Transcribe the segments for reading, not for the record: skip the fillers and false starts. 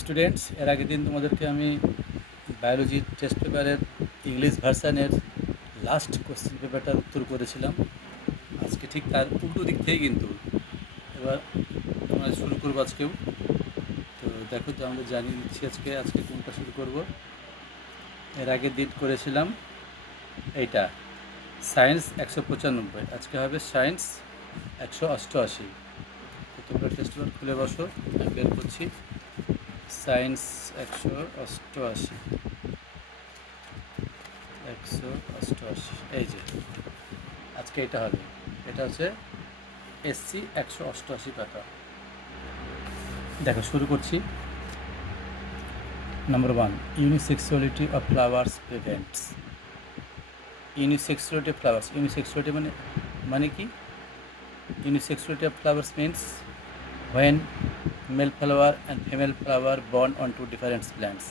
Students, এর আগের দিন তোমাদেরকে আমি বায়োলজি টেস্ট পেপারের ইংলিশ ভার্সানের লাস্ট কোশ্চেন পেপারটার উত্তর করেছিলাম। আজকে ঠিক তার উল্টো দিক থেকে কিন্তু এবার আমরা শুরু করবো আজকেও। তো দেখো, তো আমরা জানিয়ে দিচ্ছি আজকে কোনটা শুরু করব। এর আগের দিন করেছিলাম এইটা সায়েন্স 195, আজকে হবে সায়েন্স 188। তো তোমরা টেস্ট পেপার খুলে বসো, আমি বের করছি। সায়েন্স 188, 188, এই যে আজকে এটা হবে। এটা হচ্ছে এসসি 188 পাতা। দেখো, শুরু করছি। Number 1, unisexuality of flowers prevents. Unisexuality of flowers, unisexuality মানে কি? Unisexuality of flowers means when male flower and female flower born on two different plants.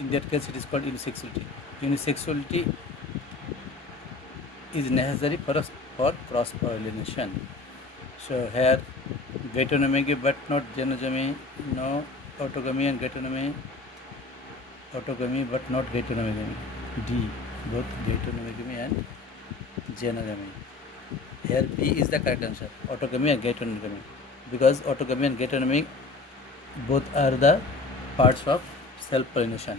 In that case, it is called unisexuality. Unisexuality is necessary for cross pollination. So here gatonomy but not genogamy, no autogamy and gatonomy, autogamy but not gatonomy. D, both gatonomy and genogamy. Here B is the correct answer, autogamy and gatonomy, because autogamy and gatonomy both are the parts of self pollination.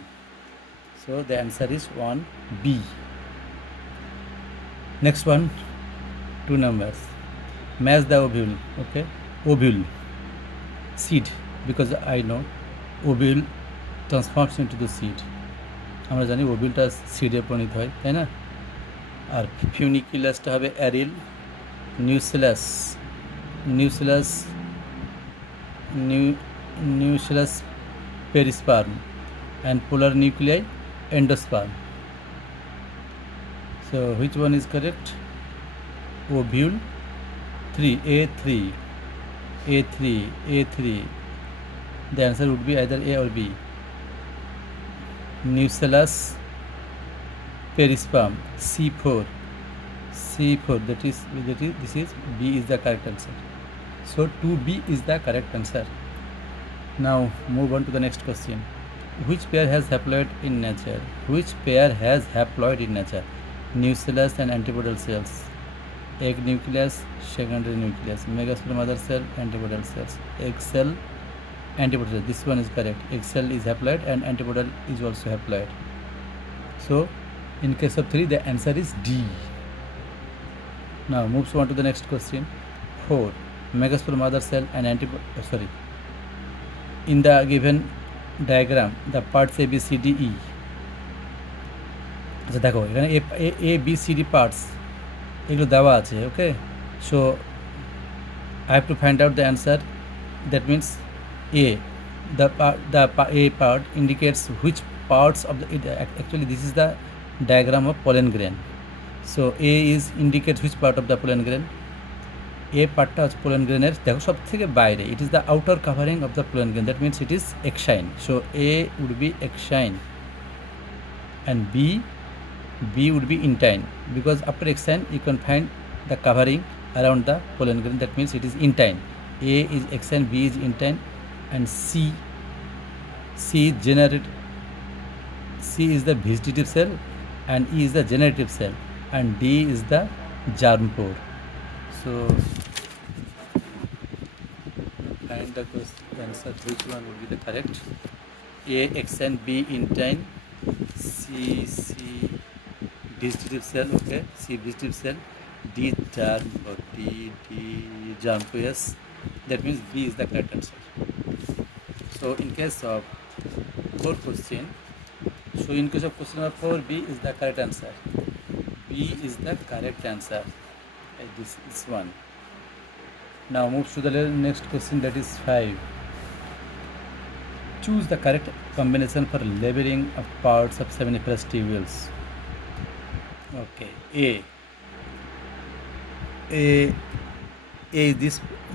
So the answer is 1B. Next one, 2 numbers. Match the ovule. Okay, ovule, seed, because I know ovule transforms into the seed. আমরা জানি ওভিলটা সিডে পরিণত হয়, তাই না? আর ফিউনিকুলাসটা হবে অ্যারিল, নিউসিলাস নিউসিলাস পেরিস্পার্ম, and polar nuclei endosperm. So which one is correct? Ovule 3, A3. The answer would be either A or B. Nucellus perisperm, C4. This is B is the correct answer. So 2B is the correct answer. Now move on to the next question. Which pair has haploid in nature? Nucellus and antipodal cells. Egg nucleus, secondary nucleus. Megasperm mother cell, antipodal cells. Egg cell, antipodal cell. This one is correct. Egg cell is haploid and antipodal is also haploid. So in case of 3, the answer is D. Now moves on to the next question. 4, megasperm mother cell and in the given diagram the parts A, B, C, D, E. আচ্ছা দেখো, এখানে A, B, C, D parts এগুলো দেওয়া আছে। ওকে, so I have to find out the answer. That means A, the A part indicates which parts of the actually this is the diagram of pollen grain. So A is indicates which part of the pollen grain. A পার্টটা হচ্ছে pollen গ্রেনের, দেখো সব থেকে বাইরে, it is the outer covering of the pollen grain, that means it is exine. So A would be exine and B would be intine, because after exine you can find the covering around the pollen grain, that means it is intine. A is exine, B is intine, and C is the vegetative cell and E is the generative cell and D is the germ pore. So find the answer, which one would be the correct? A exine, B intine, C vegetative cell. Okay, C vegetative cell, D germ or D germ pore. Yes, that means B is the correct answer. So in case of 4 question, number 4, B is the correct answer. B is the correct answer. This is one. Now move to the next question, that is 5. Choose the correct combination for labeling of parts of seminiferous tubules. Okay, A is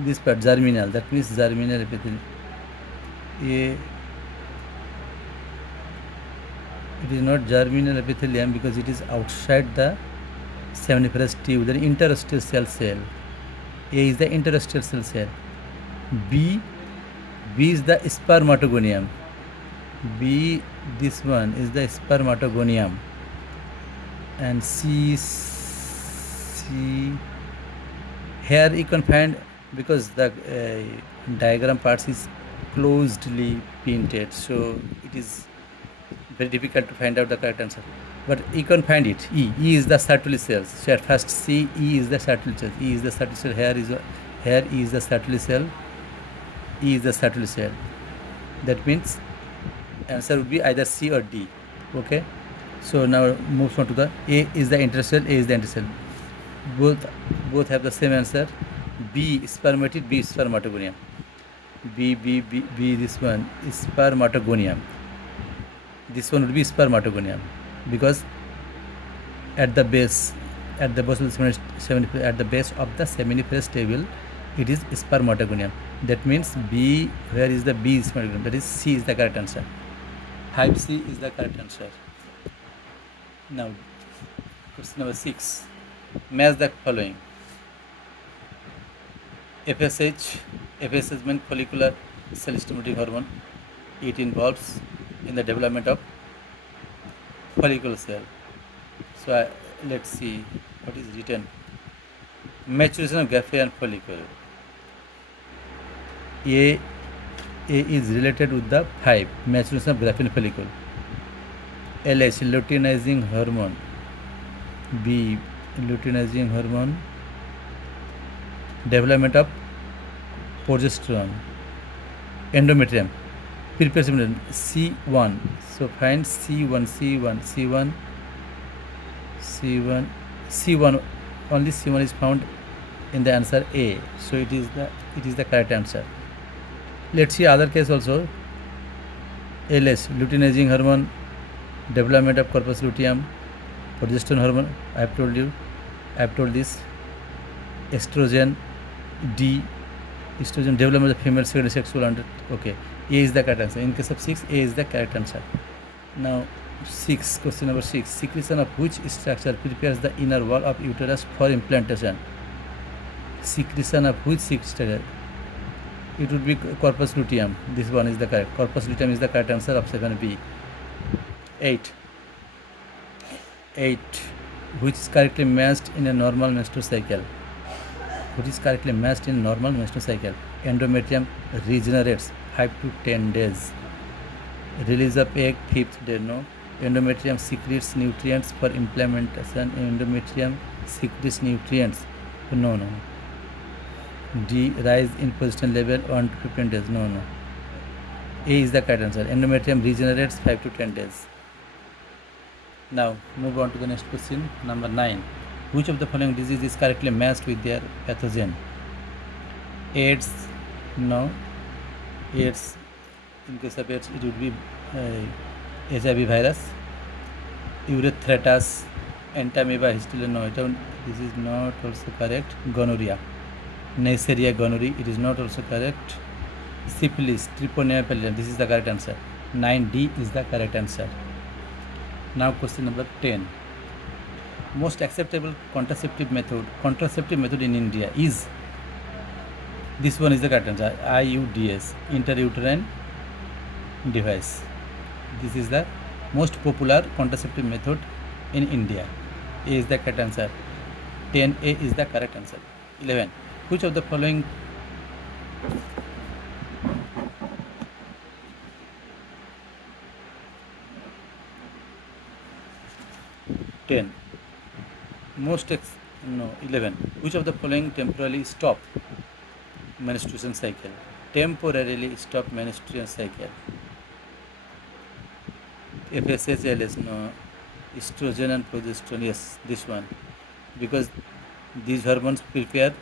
this part, germinal, that means germinal epithelium. It is not germinal epithelium because it is outside the seminiferous tube, the interstitial cell. A is the interstitial cell. B B is the spermatogonium. B, this one is the spermatogonium. And C, here you can find, because the diagram parts is closedly painted, so it is very difficult to find out the correct answer. But you can find it. E is the Sertoli cells. So at first C, E is the Sertoli cell. E is the Sertoli cell. Here E is the Sertoli cell. E is the Sertoli cell. That means answer would be either C or D. Okay. So now moves on to the A is the intercell. A is the intercell. Both have the same answer. B spermatid. B spermatogonium. B. This one is spermatogonium. This one would be spermatogonium, because at the base of the seminiferous table, it is spermatogonium. That means B, where is the B spermatogonium? That is C is the correct answer. 5C is the correct answer. Now, question number 6. Match the following. FSH means follicular cell stimulating hormone. It involves in the development of follicular cell. So let's see what is written. Maturation of Gaffalian follicle. A is related with the 5, maturation of Gaffalian follicle. LH, luteinizing hormone. B, luteinizing hormone. Development of progesterone. Endometrium, prepares C1. So find C1. Only C1 is found in the answer A. So it is the correct answer. Let's see other case also. LS, luteinizing hormone, development of corpus luteum, progesterone hormone. I have told this. Estrogen. D, estrogen, development of female secondary sexual under. Okay, A is the correct answer. In case of 6, A is the correct answer. Now, question number 6. Secretion of which structure prepares the inner wall of uterus for implantation? Secretion of which structure? It would be corpus luteum. This one is the correct. Corpus luteum is the correct answer. Option B. 8. Which is correctly matched in a normal menstrual cycle? Which is correctly matched in normal menstrual cycle? Endometrium regenerates 5 to 10 days. Release of egg 5th day. No. Endometrium secretes nutrients for implementation. Endometrium secretes nutrients. No. D, rise in progesterone level 1 to 15 days. No. A is the correct answer. Endometrium regenerates 5 to 10 days. Now move on to the next question, number 9. Which of the following disease is correctly matched with their pathogen? AIDS. No. AIDS. In case of AIDS, it would be HIV virus. Urethritis, entamoeba histolytica. No, this is not also correct. Gonorrhea. Neisseria gonorrhea. It is not also correct. Syphilis, Treponema pallidum. This is the correct answer. 9D is the correct answer. Now question number 10. Most acceptable contraceptive method in India is, this one is the correct answer. IUDs, intrauterine device. This is the most popular contraceptive method in India. A is the correct answer. 10A is the correct answer. 11. Which of the following Which of the following temporarily stop menstruation cycle? Temporarily stop menstruation cycle. FSH, LS. No. Estrogen and progesterone. Yes, this one. Because these hormones prepare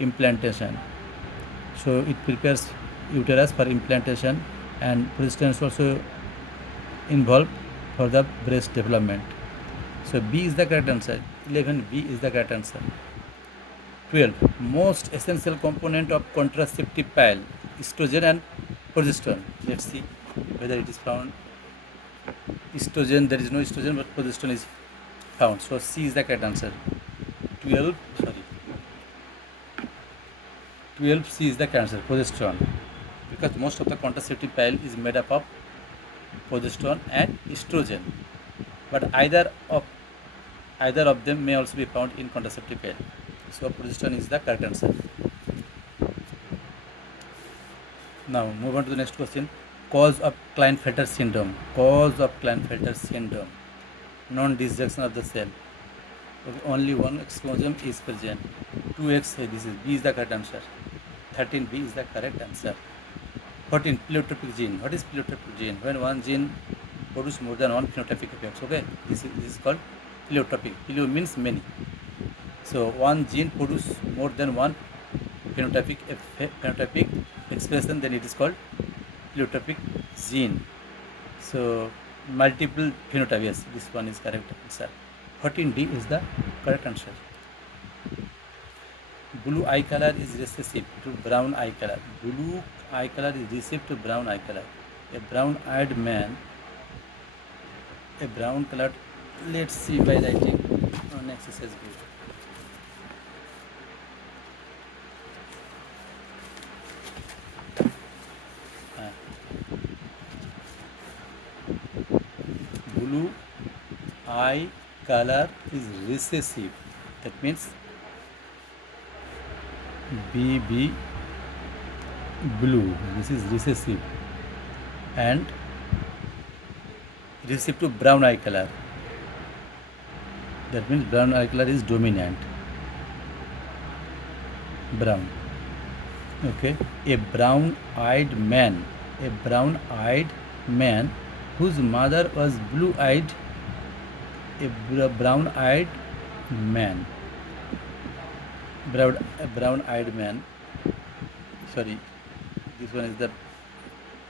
implantation. So it prepares uterus for implantation, and progesterone is also involved for the breast development. So B is the correct answer. 11B is the correct answer. 12. Most essential component of contraceptive pill, estrogen and progesterone. Let's see whether it is found. Estrogen, there is no estrogen, but progesterone is found. So C is the correct answer. 12C is the correct answer. Progesterone. because most of the contraceptive pill is made up of progesterone and estrogen, but either of them may also be found in contraceptive pill. So progesterone is the correct answer. Now move on to the next question. Cause of Klinefelter syndrome. Cause of Klinefelter syndrome. Non-disjunction of the cell. Okay, only one X chromosome is present. 2X, this is B is the correct answer. 13B is the correct answer. 14. Pleiotropic gene. What is pleiotropic gene? When one gene produces more than one phenotypic effects. Okay, this is called pleiotropic. Pleo means many. So one gene produces more than one phenotypic expression, then it is called pleiotropic gene. So multiple phenotype, yes, this one is correct answer. 14D is the correct answer. Blue eye color is recessive to brown eye color. Blue eye color is recessive to brown eye color. A brown-eyed man, a brown color. Let's see by writing on exercise book. Blue eye color is recessive. That means BB blue. This is recessive and recessive to brown eye color. That means brown eye color is dominant. Brown. Okay. A brown-eyed man. A brown-eyed man whose mother was blue-eyed. A brown-eyed man. A brown-eyed man. Sorry, this one is the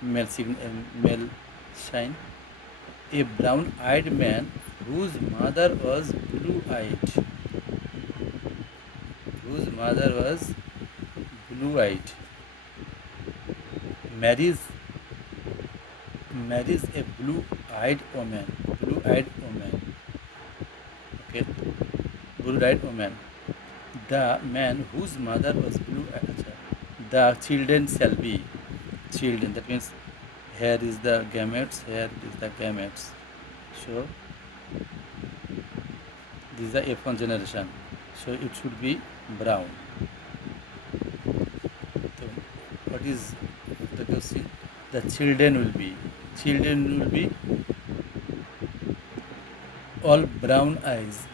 male sign. A brown-eyed man whose mother was blue-eyed. Whose mother was blue-eyed marries a blue-eyed woman. Blue-eyed woman. Okay, blue-eyed woman. The man whose mother was blue-eyed. The children shall be children. That means here is the gametes. Here is the gametes. So this is the F1 generation. So it should be brown. So what is the question? The children will be all brown eyes,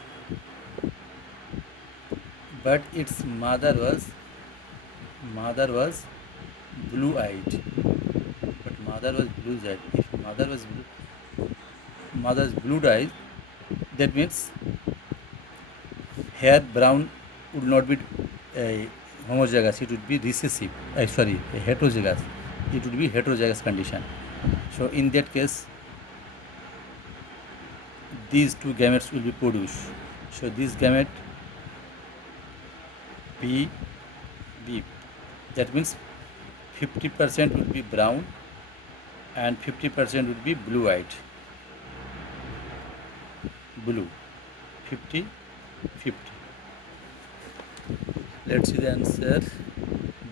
but its mother was blue-eyed. But mother was blue-eyed. If mother's blue-eyed, that means hair brown would not be homozygous. It would be recessive. Heterozygous. It would be heterozygous condition. So in that case, these two gametes will be produced. So this gamete B, that means 50% would be brown and 50% would be blue-eyed. Blue, 50, 50. Let's see the answer.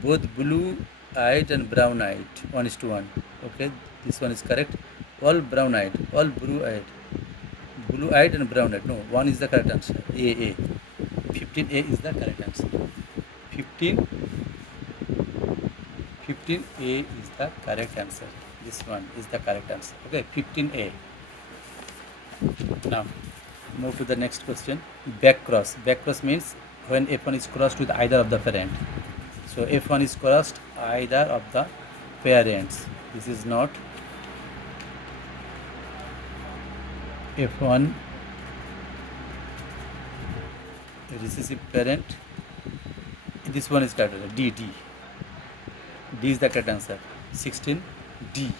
Both blue-eyed and brown-eyed, 1:1. Okay, this one is correct. All brown-eyed, all blue-eyed. Blue-eyed and brown-eyed. No, one is the correct answer. A. 15A is the correct answer. 15A is the correct answer. This one is the correct answer. Okay, 15A. Now, move to the next question. Back cross. Back cross means when F1 is crossed with either of the parent. So F1 is crossed either of the parents. This is not F1 recessive parent. This one is correct. D is the correct answer. 16D,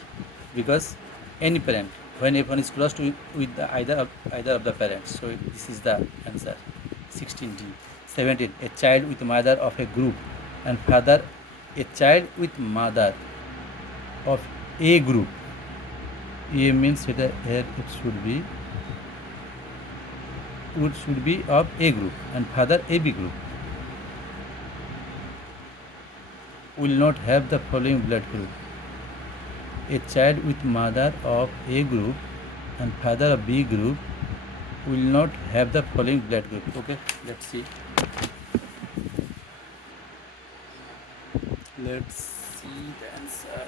because any parent when F1 is crossed with the either of the parents. So this is the answer. 16D. 17. A child with mother of a group and father. A child with mother of a group. A means here it should be of A group and father AB group. Will not have the following blood group. a child with mother of A group and father of B group will not have the following blood group. Okay, let's see. Let's see the answer.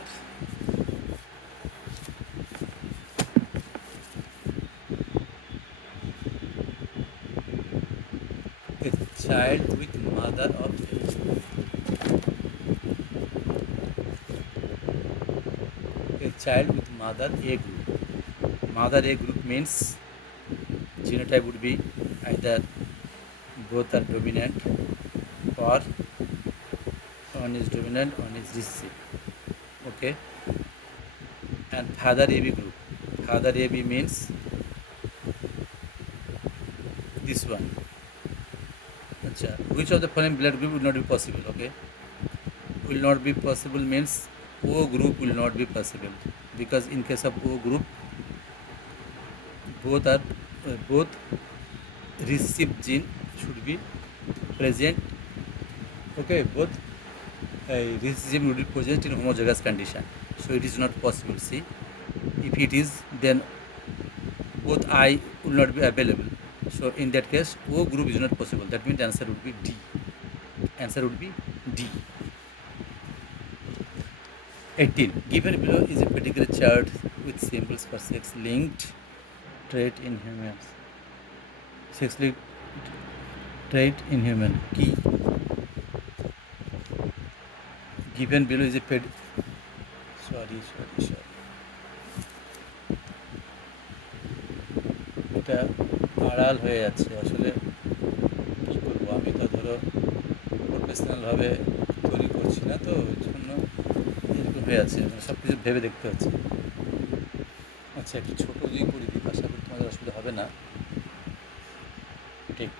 A child with mother of a child with mother A group. Mother A group means genotype would be either both are dominant or one is dominant, one is recessive. Okay, and father AB group. Father AB means this one. Achha, which of the following blood group will not be possible? Okay, will not be possible means O group will not be possible, because in case of O group both recessive gene should be present. Okay, both recessive would be present in homozygous condition, so it is not possible. See, if it is, then both I will not be available, so in that case O group is not possible. That means the answer would be D. Answer would be D. 18. Given below is a pedigree chart with symbols for sex-linked trait in humans. Sex-linked trait in human. Key. Given below is a sorry. এটা আড়াল হয়ে যাচ্ছে আসলে, কী করবো, আমি তো ধরো প্রফেশনালভাবে তৈরি করছি না, তো ওই জন্য এরকম হয়ে আছে, সব কিছু ভেবে দেখতে হচ্ছে। আচ্ছা, একটু ছোটো দিয়ে করে দিই, আশা করি তোমাদের অসুবিধা হবে না। ঠিক,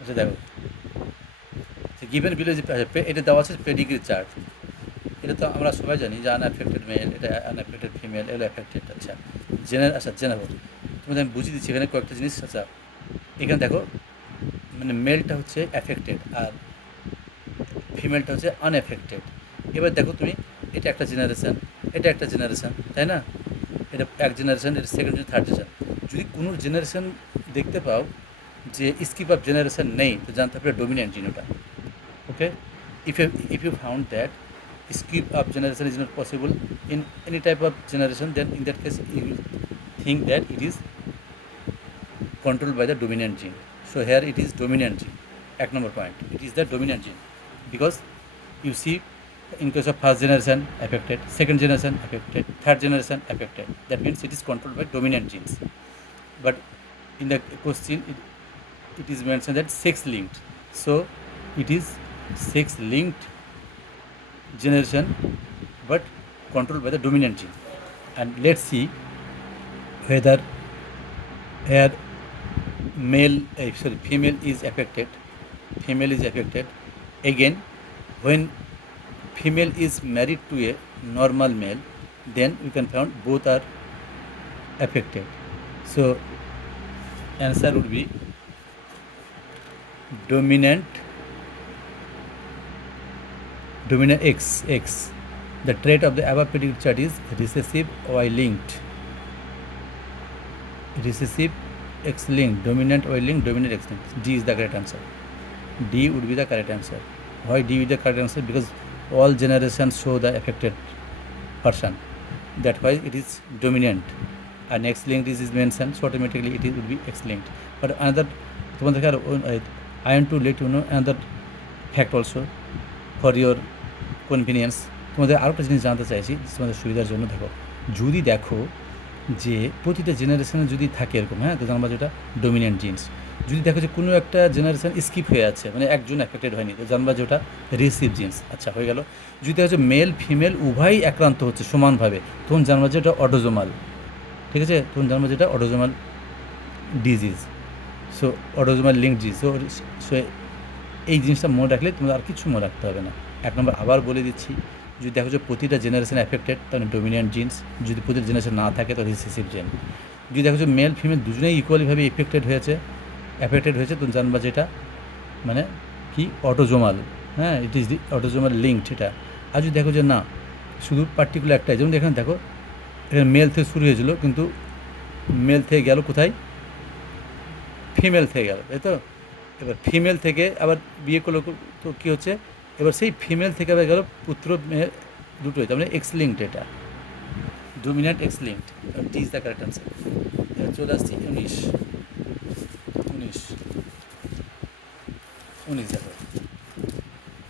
আচ্ছা দেখো, গিভেন বিলো যে এটা দেওয়া আছে পেডিগ্রি চার্ট, এটা তো আমরা সবাই জানি যে আনএফেক্টেড মেল, এটা আনএফেক্টেড ফিমেল, এগুলো এফেক্টেড। আচ্ছা জেনারেল তোমাদের আমি বুঝিয়ে দিচ্ছি এখানে কয়েকটা জিনিস। আচ্ছা, এখানে দেখো, মানে মেলটা হচ্ছে এফেক্টেড আর ফিমেলটা হচ্ছে আনএফেক্টেড। এবার দেখো তুমি, এটা একটা জেনারেশান, এটা একটা জেনারেশান, তাই না? এটা এক জেনারেশান, এটা সেকেন্ড জেনারেশন, থার্ড জেনারেশান। যদি কোনো জেনারেশান দেখতে পাও যে স্কিপ অফ জেনারেশান নেই, তো জানতে হবে ডোমিনেন্ট জিন ওটা। ওকে, if you found that skip of generation is not possible in any type of generation, then in that case you will think that it is controlled by the dominant gene. So here it is dominant gene. Ek number point, it is the dominant gene, because you see in case of first generation affected, second generation affected, third generation affected. That means it is controlled by dominant genes. But in the question it is mentioned that sex linked, so it is sex linked generation but controlled by the dominant gene. And let's see whether here female is affected. Again, when female is married to a normal male, then we can find both are affected. So answer would be dominant X. The trait of the above pedigree chart is recessive Y linked. Recessive X linked, dominant Y linked, dominant X linked. D is the correct answer. D would be the correct answer. Why D is the correct answer? Because all generations show the affected person. That's why it is dominant. And X linked is mentioned, so automatically it would be X linked. But another, I want to let you know another fact also for your convenience. তোমাদের আরও একটা জিনিস জানতে চাইছি তোমাদের সুবিধার জন্য। যদি দেখো যে প্রতিটা জেনারেশনে যদি থাকে এরকম, হ্যাঁ, তো জানবা যেটা ডোমিনেন্ট জিন্স। যদি দেখো যে কোনো একটা জেনারেশন স্কিপ হয়ে আছে, মানে একজন অ্যাফেক্টেড হয়নি, তো জানবা যে ওটা রিসিভ জিন্স। আচ্ছা, হয়ে গেল। যদি দেখো যে মেল ফিমেল উভয়ই আক্রান্ত হচ্ছে সমানভাবে, তখন জানবা যে ওটা অটোজোমাল। ঠিক আছে, তখন জানবা যেটা autosomal disease. So autosomal link disease. So এই জিনিসটা মনে রাখলে তোমাদের আর কিছু মনে রাখতে হবে না। এক নম্বর আবার বলে দিচ্ছি, যদি দেখো যে প্রতিটা জেনারেশন অ্যাফেক্টেড, তাহলে ডোমিনেন্ট জিন্স। যদি প্রতিটা জেনারেশন না থাকে, তো রিসেসিভ জেন। যদি দেখো যে মেল ফিমেল দুজনেই ইকুয়ালিভাবে অ্যাফেক্টেড হয়েছে, তো জানবা যেটা মানে কি অটোজোমাল, হ্যাঁ, it is the autosomal linked এটা। আর যদি দেখো যে না, শুধু পার্টিকুলার একটাই, যেমন এখানে দেখো এখানে মেল থেকে শুরু হয়েছিল কিন্তু মেল থেকে গেল কোথায়, ফিমেল থেকে গেল, তাই তো। এবার ফিমেল থেকে আবার বিয়ে করলো, তো কী হচ্ছে, এবার সেই ফিমেল থেকে আবার গেল পুত্র মেয়ে দুটোই, তার মানে এক্স লিঙ্কড, এটা dominant x linked. D is the correct answer. এবার চলে আসছি 19 19 19 দেখো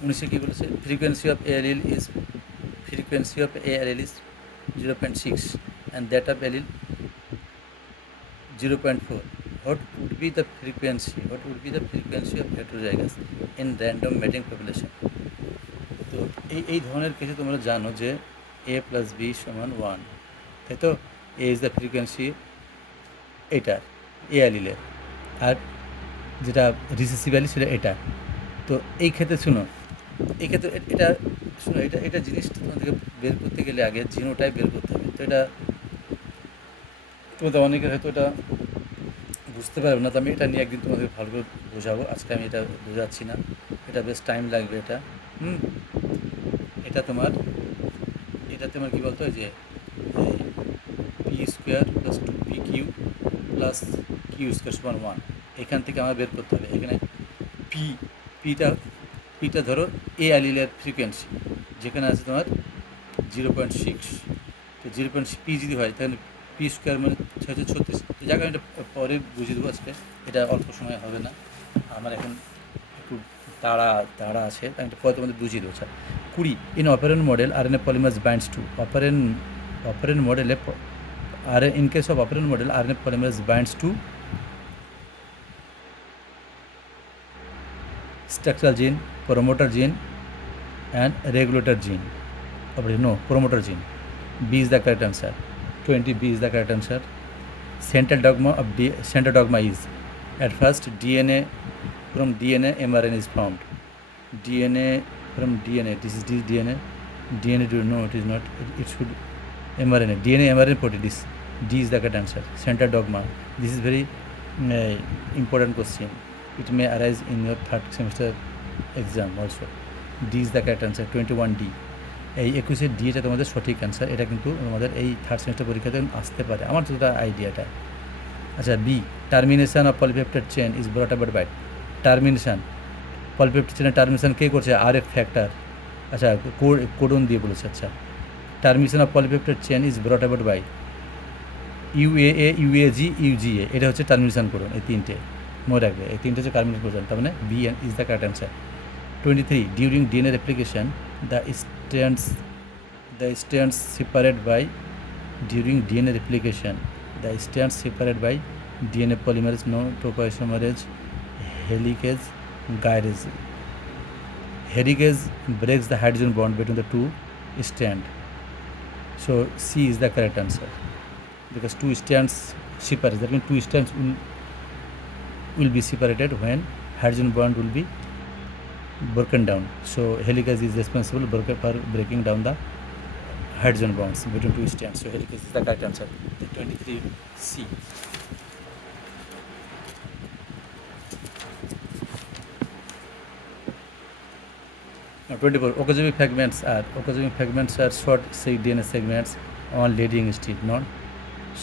19-এ কী বলেছে, frequency of A allele is frequency of A allele is 0.6 and that of allele 0.4. What would be the frequency? What would be the frequency of heterozygous in random mating population? তো এই ধরনের কেসে তোমরা জানো যে a প্লাস বি সমান 1, তাই তো। এ ইজ দ্য ফ্রিকোয়েন্সি এটার, এ অ্যালিলের, আর যেটা রিসেসিভ অ্যালিল সেটা এটা। তো এই ক্ষেত্রে শুনো, এই ক্ষেত্রে এটা শুনো, এটা জিনিসটা তোমাদেরকে বের করতে গেলে আগে জিনোটাইপ বের করতে হবে। তো এটা তোমাদের অনেকে হয়তো এটা বুঝতে পারবে না, তো আমি এটা নিয়ে একদিন তোমাদের ভালো করে বোঝাবো, আজকে আমি এটা বোঝাচ্ছি না, এটা বেশ টাইম লাগবে এটা। এটা তোমার কী বলতো, যে P square plus 2 P Q plus Q square সমান 1, এখান থেকে আমার বের করতে হবে। এখানে পিটা ধরো এ অ্যালিলের ফ্রিকোয়েন্সি, যেখানে আছে তোমার 0.6, তো 0.6 পি যদি হয় তাহলে পি স্কোয়ার মানে 636। তো যাকে আমি এটা পরে বুঝিয়ে দেবো, আজকে এটা অল্প সময় হবে না, আমার এখন একটু তাড়া আছে, আমি এটা পরে তোমাদের বুঝিয়ে দেবো। আচ্ছা 20, in operant model RNA polymerase binds to operant মডেলে in case of operant model RNA polymerase binds to structural gene, promoter gene and regulator gene. No, promoter gene. B is the correct answer. 20, B is the correct answer. Central dogma is, at first DNA from DNA mRNA is formed. DNA from DNA, this is DNA. No, it is not. It should mRNA. DNA mRNA protein. This D is the correct answer. Central dogma. This is very important question. It may arise in your third semester exam also. D is the correct answer. 21D. এই 21-এর D এটা তোমাদের সঠিক answer, এটা কিন্তু তোমাদের এই third semester পরীক্ষাতে আসতে পারে, আমার যেটা আইডিয়াটা। আচ্ছা B, termination of polypeptide chain is brought about by. Termination, polypeptide চেনের টার্মিনেশন কে করছে, RF ফ্যাক্টর, আচ্ছা কোডন দিয়ে বলেছে। আচ্ছা termination of polypeptide chain is brought about by UAA, UAG, UGA, এটা হচ্ছে টার্মিনেশন কোডন। এই তিনটে মনে রাখবে, এই তিনটে হচ্ছে টার্মিনেশন কোডন, তার মানে B is the correct answer. 23, during DNA replication the strands separate by during DNA replication the strands separate by DNA polymerase known topoisomerase helicase gyrase. Helicase breaks the hydrogen bond between the two strands, so C is the correct answer, because two strands separate, that means two strands will be separated when hydrogen bond will be broken down. So helicase is responsible for breaking down the hydrogen bonds between two strands. So helicase is the correct answer. 23C. Now 24. Oncogenic fragments are short DNA segments on leading strand, not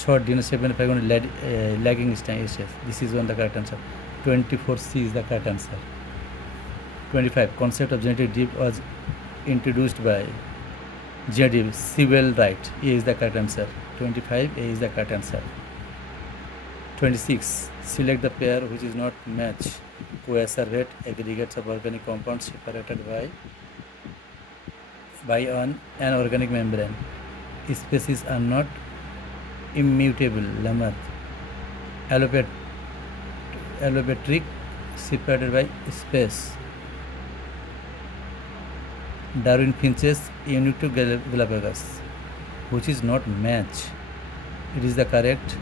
short DNA segment fragment lagging strand. This is one the correct answer. 24C is the correct answer. 25. Concept of genetic drift was introduced by genetic Sewell Wright. A is the correct answer. 25, A is the correct answer. 26. Select the pair which is not match coacervate aggregates of organic compounds separated by an organic membrane. Species are not immutable. Lamar. Allopatric separated by space. Darwin finches unique to Galapagos, which is not match. It is the correct.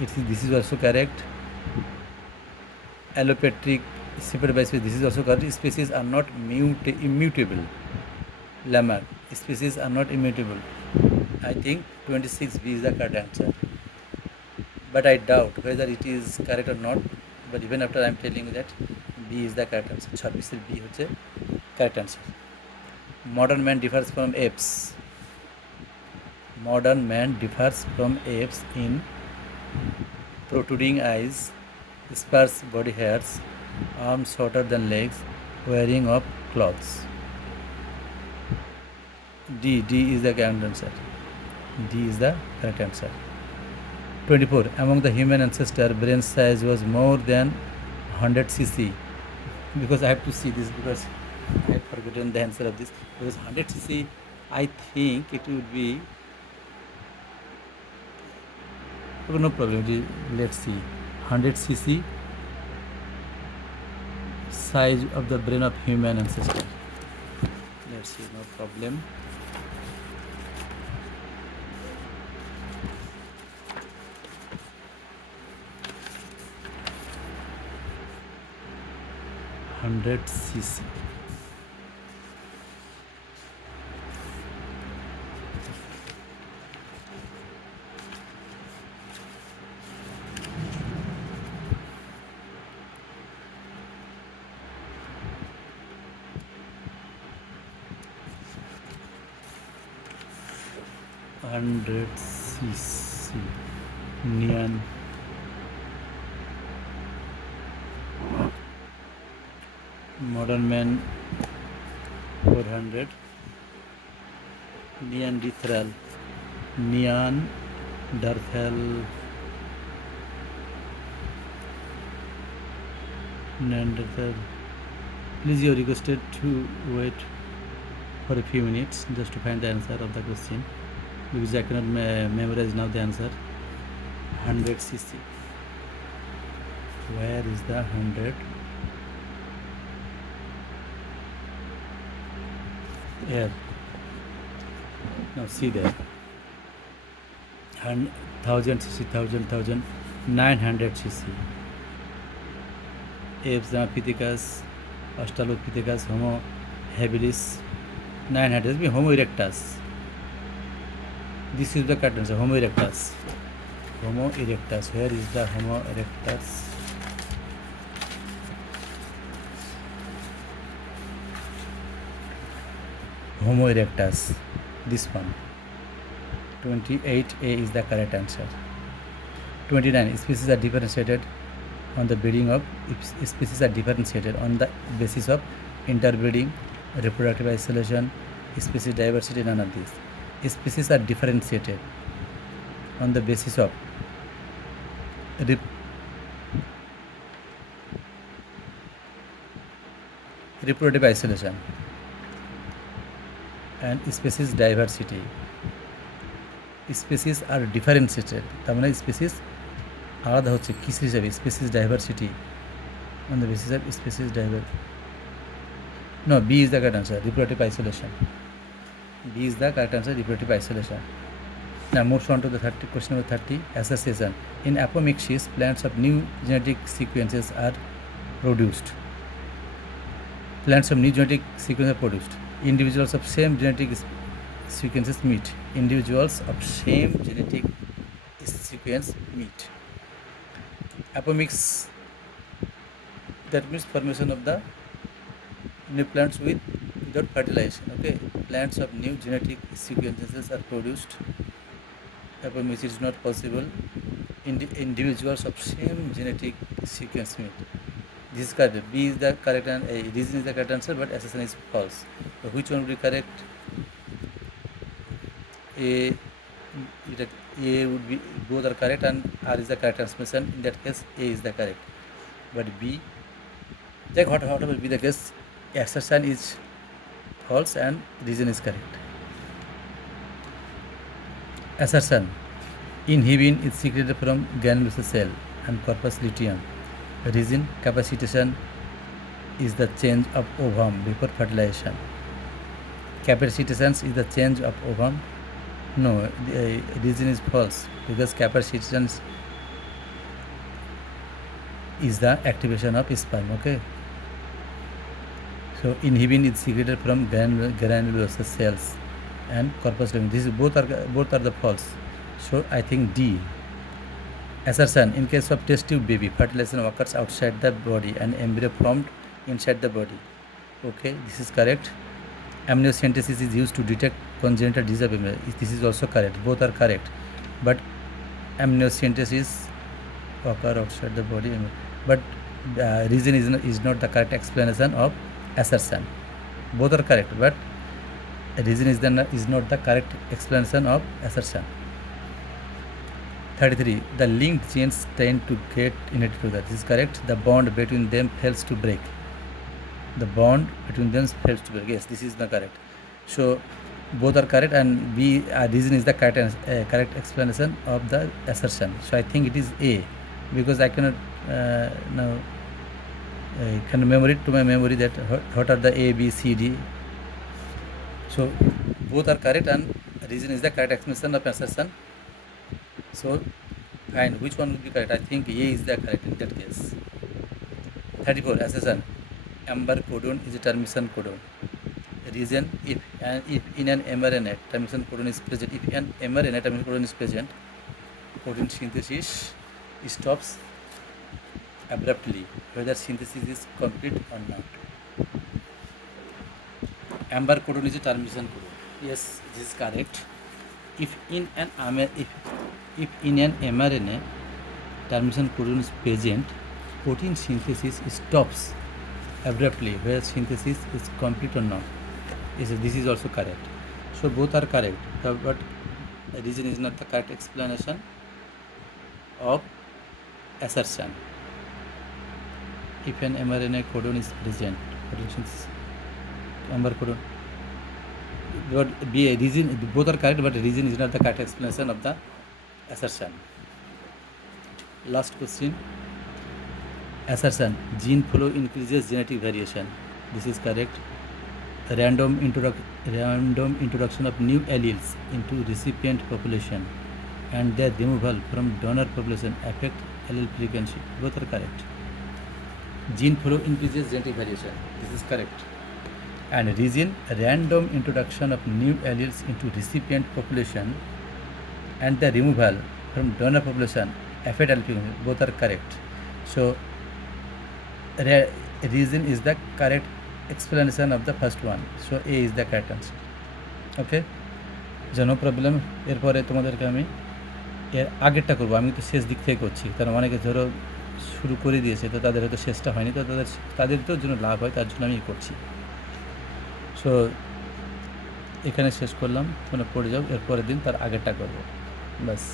This is also correct. Allopatric separated by space. This is also correct. Species are not immutable. Lamar. Species are not immutable. I think 26B is the correct answer. But I doubt whether it is correct or not. But even after I am telling you that B is the correct answer. 26 B হচ্ছে correct answer. Modern man differs from apes. Modern man differs from apes in protruding eyes, sparse body hairs, arms shorter than legs, wearing of clothes. D is the correct answer. D is the correct answer. 24. Among the human ancestor, brain size was more than 100 cc. Because I have to see this because I have forgotten the answer of this. Because 100 cc, I think it would be. Okay, no problem. Let's see. 100 cc size of the brain of human ancestor. Let's see. No problem. Hundred cc. Hundred cc. Neon. Modern man 400. Neanderthal. Neanderthal. Please, you are requested to wait for a few minutes just to find the answer of the question because I cannot memorize now the answer. 100 cc. Where is the 100? Here. Now see there. 1000 cc, 900 cc. Apes, Pithecus, Australopithecus, Homo habilis, 900 be Homo erectus. This is the correct answer. Homo erectus. Homo erectus. Where is the Homo erectus? Homo erectus. This one. 28A is the correct answer. 29. Species are differentiated on the breeding of species are differentiated on the basis of interbreeding, reproductive isolation, species diversity. None of these. Species are differentiated on the basis of reproductive isolation and species diversity. Species are differentiated. তার মানে species আলাদা হচ্ছে কিসের হিসাবে? Species diversity on the basis of species diversity. No, B is the correct answer. Reproductive isolation. B is the correct answer. Reproductive isolation. Now moves on to the question number 30. Association. In apomixis, plants of new genetic sequences are produced. Plants of new genetic sequences are produced. Individuals of same genetic sequences meet. Individuals of same genetic sequence meet. Apomix, that means formation of the new plants without fertilization. Okay, plants of new genetic sequences are produced. Apomix is not possible. Individuals of same genetic sequence meet. This is correct. B is the correct and reason is the correct answer, but assertion is false. So which one would be correct? A would be, both are correct and R is the correct transmission. In that case, A is the correct. But B, check whatever will be the case, assertion is false and reason is correct. Assertion. Inhibin is secreted from granulosa cell and corpus luteum. Reason, capacitation is the change of ovum before fertilization. Capacitation is the change of ovum. No, the reason is false because capacitation is the activation of sperm. Okay. So inhibin is secreted from granulosa cells and corpus luteum. This is both are the false. So I think D. Assertion. In case of test tube baby, fertilization occurs outside the body and embryo formed inside the body. Okay, this is correct. amniocentesis is used to detect congenital disability. This is also correct. Both are correct. But amniocentesis occur outside the body. But reason is not the correct explanation of assertion. Both are correct, but reason is not the correct explanation of assertion. 33. The linked chains tend to get united together. This is correct. The bond between them fails to break. The bond between them fails to break. Yes, this is the correct. So both are correct, and B reason is the correct explanation of the assertion. So I think it is A, because I cannot now can remember it to my memory that what are the A, B, C, D. So both are correct, and reason is the correct explanation of assertion. So and which one would be correct? I think A is the correct in that case. 34. Assertion. Amber codon is a termination codon. Reason, if in an mRNA termination codon is present, if an mRNA termination codon is present, protein synthesis stops abruptly, whether synthesis is complete or not. Amber codon is a termination codon. Yes, this is correct. If in an mRNA termination codon is present, protein synthesis stops abruptly, whether synthesis is complete or not. This is also correct. So both are correct, but reason is not the correct explanation of assertion. If an mRNA codon is present, protein synthesis, amber codon. But B, reason, both are correct, but reason is not the correct explanation of the assertion. Last question. Assertion. Gene flow increases genetic variation. This is correct. Random introduction of new alleles into recipient population and their removal from donor population affect allele frequency. Both are correct. Gene flow increases genetic variation. This is correct. And reason, random introduction of new alleles into recipient population and the removal from donor population affect allele frequency. Both are correct. So reason is the correct explanation of the first one. So A is the correct answer. Okay, so no problem. এরপরে তোমাদেরকে আমি এর আগেরটা করবো। আমি তো শেষ দিক থেকে করছি, কারণ অনেকে ধরো শুরু করে দিয়েছে, তো তাদের হয়তো শেষটা হয়নি, তো তাদের তো জন্য লাভ হয়, তার জন্য আমি করছি। সো এখানে শেষ করলাম, তোমরা পড়ে যাও, এরপরের দিন তার আগেরটা করবো, ব্যাস।